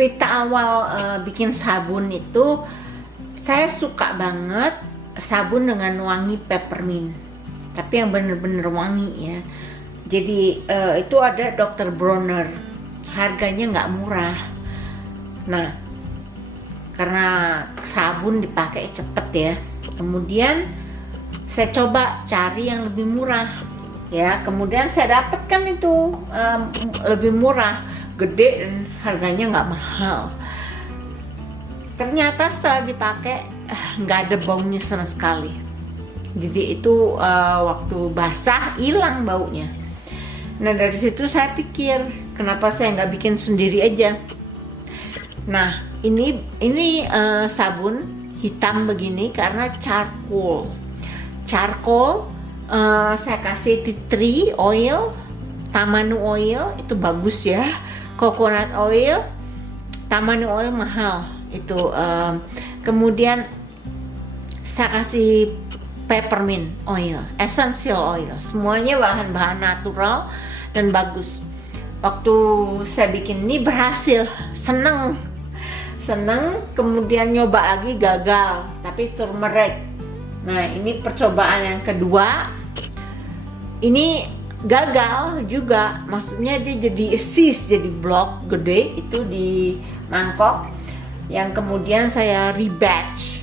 cerita awal bikin sabun itu, saya suka banget sabun dengan wangi peppermint, tapi yang bener-bener wangi ya. Jadi itu ada Dr. Bronner, harganya nggak murah. Nah, karena sabun dipakai cepet ya, kemudian saya coba cari yang lebih murah ya, kemudian saya dapatkan itu lebih murah, gede dan harganya nggak mahal. Ternyata setelah dipakai nggak ada baunya sama sekali. Jadi itu waktu basah hilang baunya. Nah dari situ saya pikir, kenapa saya nggak bikin sendiri aja. Nah ini sabun hitam begini karena charcoal. Saya kasih tea tree oil, tamanu oil itu bagus ya. Coconut oil, tamanu oil mahal itu. Kemudian saya kasih peppermint oil, essential oil, semuanya bahan-bahan natural dan bagus. Waktu saya bikin ini berhasil, seneng. Kemudian nyoba lagi gagal, tapi turmeric. Nah ini percobaan yang kedua, ini gagal juga, maksudnya dia jadi sis, jadi blok gede itu di mangkok, yang kemudian saya rebatch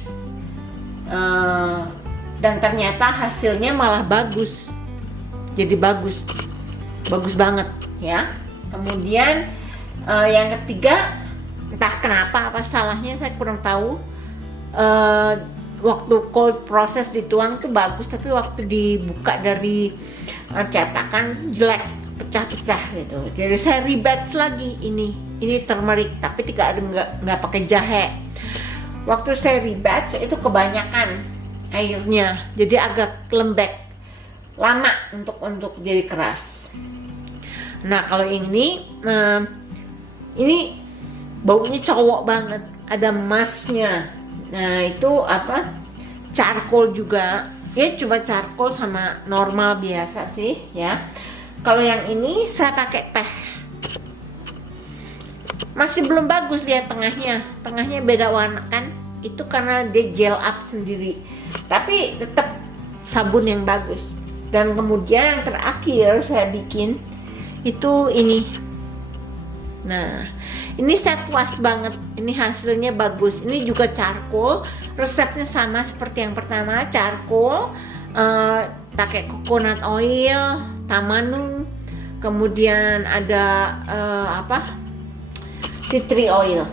dan ternyata hasilnya malah bagus, jadi bagus banget ya. Kemudian yang ketiga, entah kenapa apa salahnya saya kurang tahu, waktu cold process dituang tuh bagus, tapi waktu dibuka dari cetakan jelek, pecah-pecah gitu. Jadi saya rebatch lagi ini turmeric, tapi nggak pakai jahe. Waktu saya rebatch itu kebanyakan airnya, jadi agak lembek, lama untuk jadi keras. Nah kalau ini baunya cowok banget, ada emasnya. Nah itu apa? Charcoal juga. Ya cuma charcoal sama normal biasa sih ya. Kalau yang ini saya pakai teh. Masih belum bagus, lihat tengahnya beda warna kan? Itu karena dia gel up sendiri. Tapi tetap sabun yang bagus. Dan kemudian yang terakhir saya bikin itu ini. Nah, ini saya puas banget. Ini hasilnya bagus. Ini juga charcoal. Resepnya sama seperti yang pertama, charcoal, pakai coconut oil, tamanu, kemudian ada tea tree oil.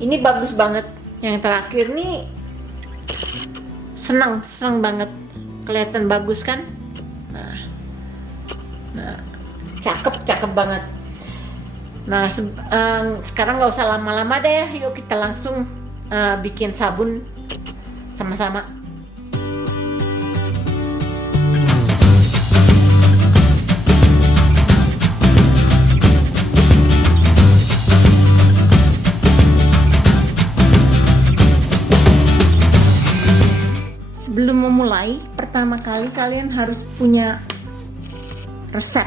Ini bagus banget. Yang terakhir nih senang banget. Kelihatan bagus kan? Nah, cakep banget. Nah sekarang nggak usah lama-lama deh, yuk kita langsung bikin sabun sama-sama. Sebelum memulai, pertama kali kalian harus punya resep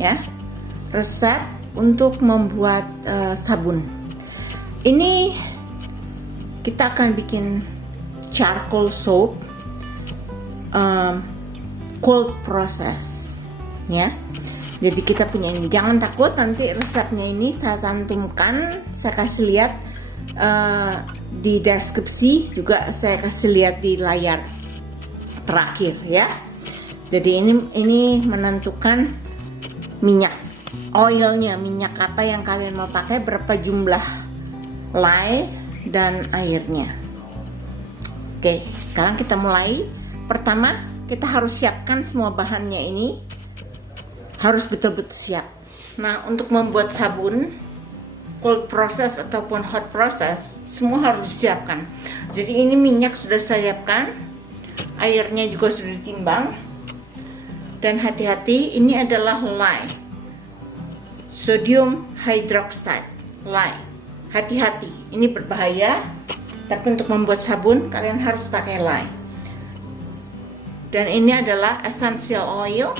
ya, resep untuk membuat sabun. Ini kita akan bikin charcoal soap, cold process ya. Jadi kita punya ini, jangan takut, nanti resepnya ini saya cantumkan, saya kasih lihat di deskripsi, juga saya kasih lihat di layar terakhir ya. Jadi ini menentukan minyak oilnya, minyak apa yang kalian mau pakai, berapa jumlah lye dan airnya. Oke, sekarang kita mulai. Pertama kita harus siapkan semua bahannya, ini harus betul-betul siap. Nah untuk membuat sabun cold process ataupun hot process, semua harus disiapkan. Jadi ini minyak sudah saya siapkan, airnya juga sudah ditimbang, dan hati-hati, ini adalah lye, sodium hydroxide, lye. Hati-hati, ini berbahaya, tapi untuk membuat sabun kalian harus pakai lye. Dan ini adalah essential oil,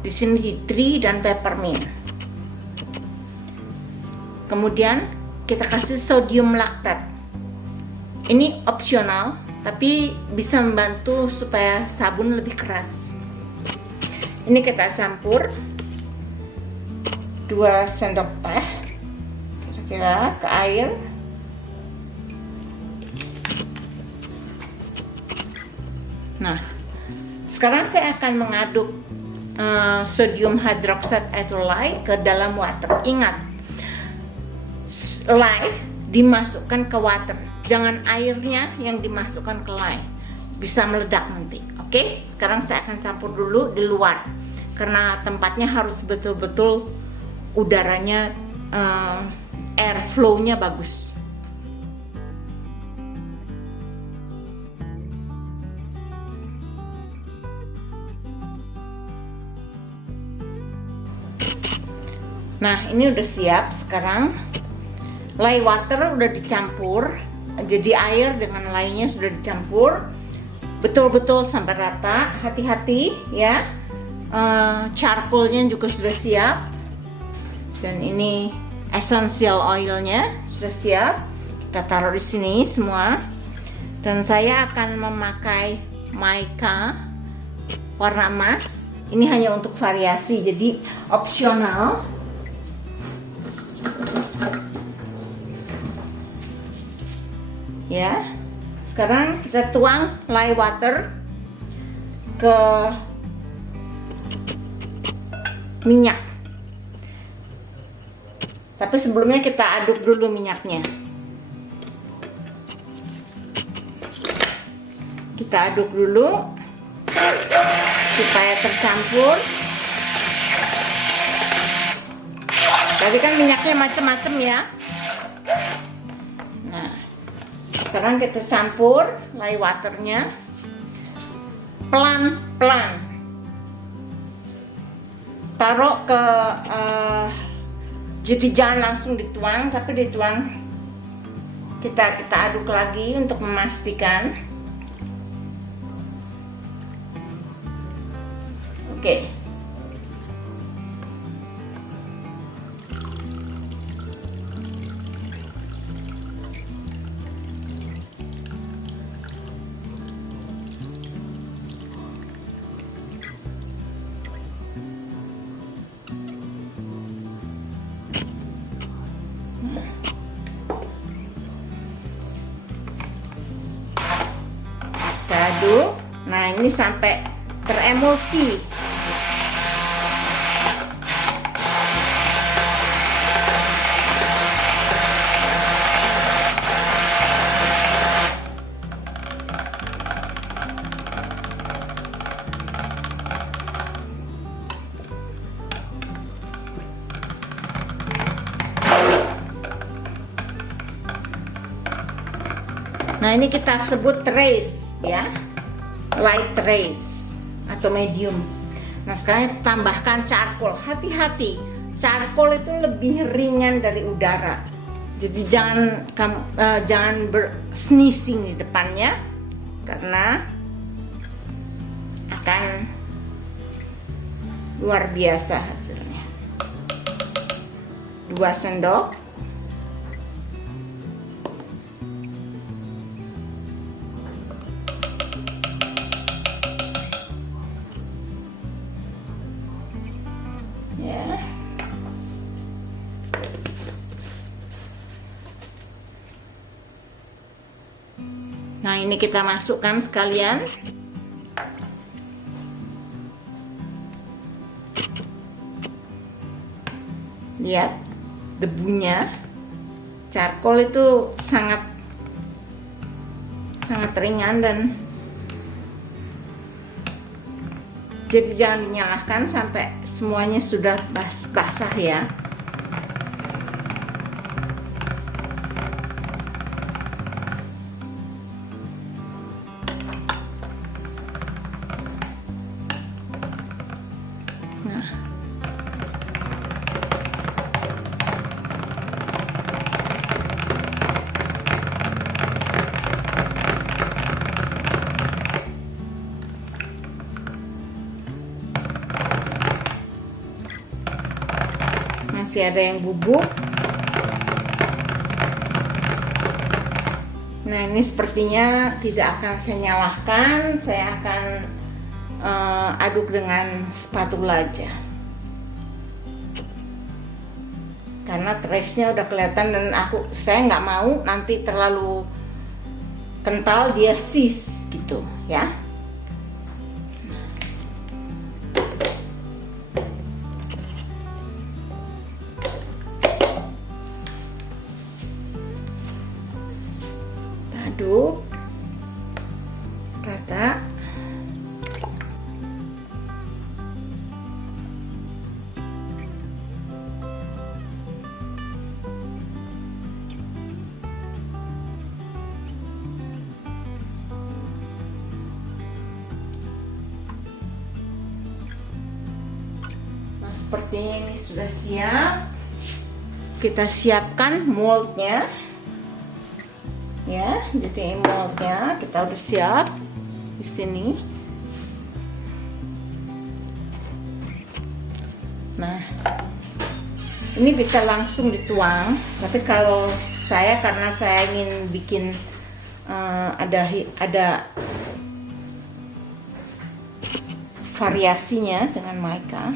di sini tea tree dan peppermint. Kemudian kita kasih sodium laktat. Ini opsional, tapi bisa membantu supaya sabun lebih keras. Ini kita campur 2 sendok teh kira-kira ke air. Nah, sekarang saya akan mengaduk sodium hydroxide atau lye ke dalam water. Ingat, lye dimasukkan ke water, jangan airnya yang dimasukkan ke lye, bisa meledak nanti. Oke, sekarang saya akan campur dulu di luar karena tempatnya harus betul-betul udaranya, air flow-nya bagus. Nah, ini udah siap. Sekarang lye water udah dicampur, jadi air dengan lye-nya sudah dicampur betul-betul sampai rata. Hati-hati ya, charcoalnya juga sudah siap, dan ini essential oilnya sudah siap. Kita taruh di sini semua, dan saya akan memakai mica warna emas. Ini hanya untuk variasi, jadi opsional. Ya, sekarang kita tuang lye water ke minyak. Tapi sebelumnya kita aduk dulu minyaknya. Kita aduk dulu supaya tercampur. Tadi kan minyaknya macam-macam ya. Nah, sekarang kita campur lye waternya pelan-pelan. Taruh ke jadi jangan langsung dituang, tapi dituang, kita aduk lagi untuk memastikan. Oke. Kita aduk. Nah, ini sampai teremulsi. Nah, ini kita sebut trace ya, light trace atau medium. Nah, sekarang tambahkan charcoal. Hati-hati, charcoal itu lebih ringan dari udara, jadi jangan bersneezing di depannya karena akan luar biasa hasilnya. 2 sendok. Ya. Nah, ini kita masukkan sekalian. Lihat debunya. Charcoal itu sangat ringan, dan jadi jangan dinyalakan sampai semuanya sudah basah ya. Nah, masih ada yang bubuk. Nah, ini sepertinya tidak akan saya nyalakan, saya akan aduk dengan spatula aja. Karena trace-nya udah kelihatan dan saya nggak mau nanti terlalu kental dia sis gitu ya. Aduk rata. Nah, seperti ini sudah siap. Kita siapkan moldnya. Ya, jadi moldnya kita udah siap di sini. Nah, ini bisa langsung dituang, tapi kalau saya karena saya ingin bikin ada variasinya dengan mica.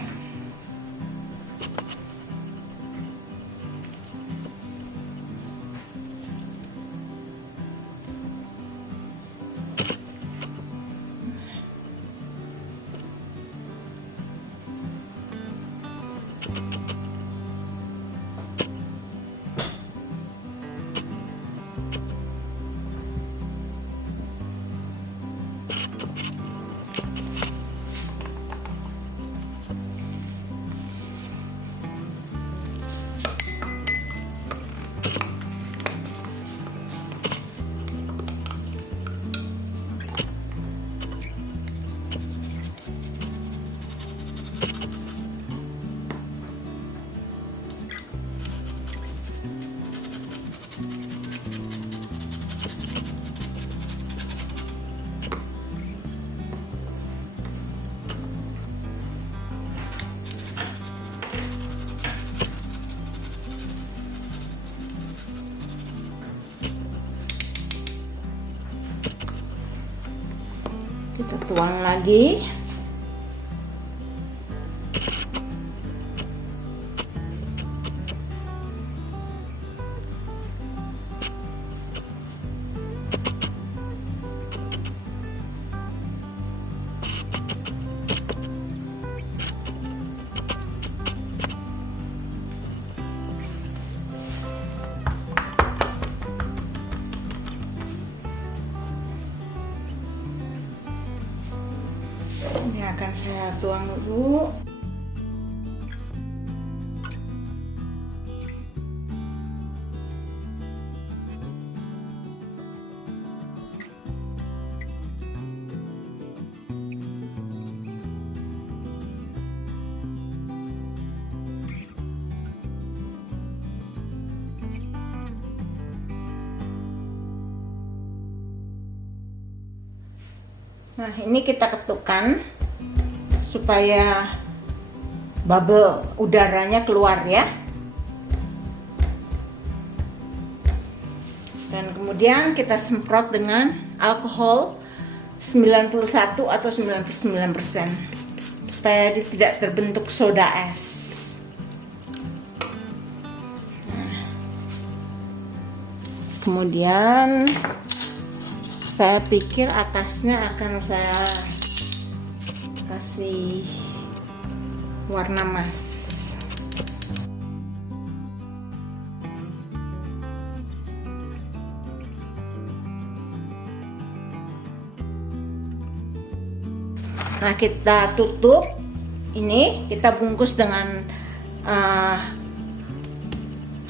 Kita tuang lagi. Ini akan saya tuang dulu. Nah, ini kita ketukkan supaya bubble udaranya keluar ya. Dan kemudian kita semprot dengan alkohol 91 atau 99% supaya dia tidak terbentuk soda es. Nah, kemudian saya pikir atasnya akan saya kasih warna emas. Nah, kita tutup ini, kita bungkus dengan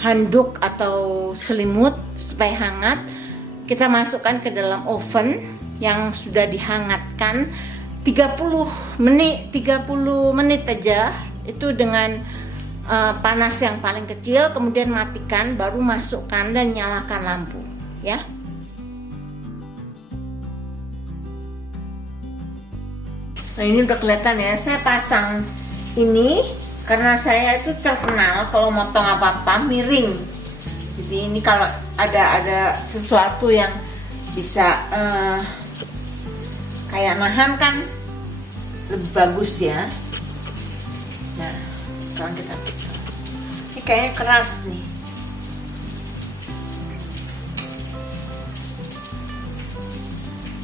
handuk atau selimut supaya hangat. Kita masukkan ke dalam oven yang sudah dihangatkan 30 menit aja, itu dengan panas yang paling kecil, kemudian matikan, baru masukkan dan nyalakan lampu ya. Nah, ini udah kelihatan ya, saya pasang ini karena saya itu terkenal kalau motong apa-apa miring. Jadi ini kalau ada sesuatu yang bisa kayak nahan kan lebih bagus ya. Nah sekarang kita tutup. Ini kayaknya keras nih.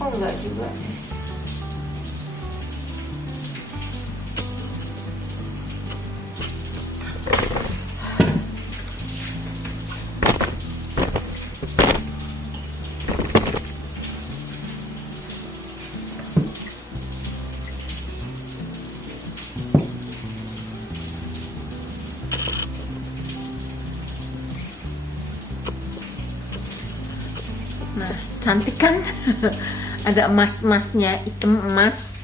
Oh enggak juga nih. Nah, cantik kan? Ada emas-emasnya, hitam emas.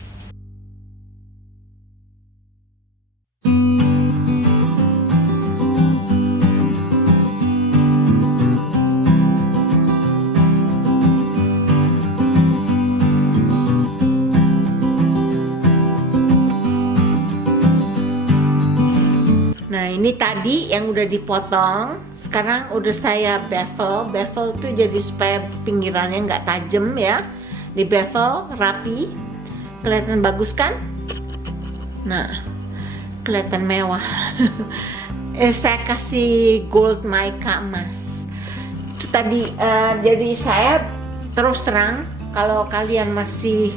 Nah, ini tadi yang udah dipotong, sekarang udah saya bevel. Bevel tuh jadi supaya pinggirannya nggak tajam ya. Di bevel rapi, kelihatan bagus kan? Nah, kelihatan mewah. Saya kasih gold mica emas. Itu tadi, jadi saya terus terang, kalau kalian masih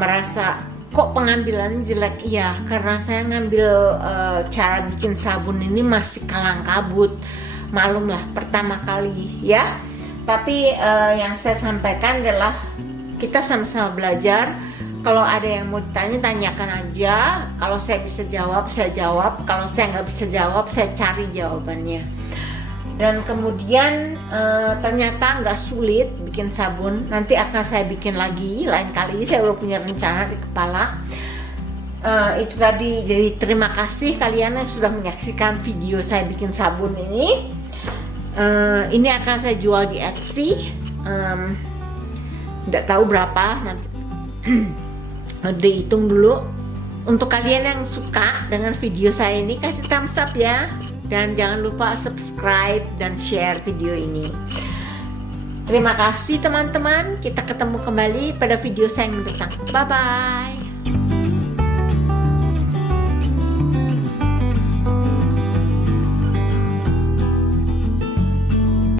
merasa kok pengambilan jelek, ya karena saya ngambil cara bikin sabun ini masih kalang kabut, malum lah pertama kali ya. Tapi yang saya sampaikan adalah kita sama-sama belajar. Kalau ada yang mau ditanya, tanyakan aja. Kalau saya bisa jawab, saya jawab. Kalau saya nggak bisa jawab, saya cari jawabannya. Dan kemudian ternyata nggak sulit bikin sabun. Nanti akan saya bikin lagi lain kali. Saya udah punya rencana di kepala. Itu tadi. Jadi terima kasih kalian yang sudah menyaksikan video saya bikin sabun ini. Ini akan saya jual di Etsy. Nggak tahu berapa nanti. Dihitung dulu. Untuk kalian yang suka dengan video saya ini, kasih thumbs up ya. Dan jangan lupa subscribe dan share video ini. Terima kasih teman-teman. Kita ketemu kembali pada video saya yang mendatang. Bye-bye.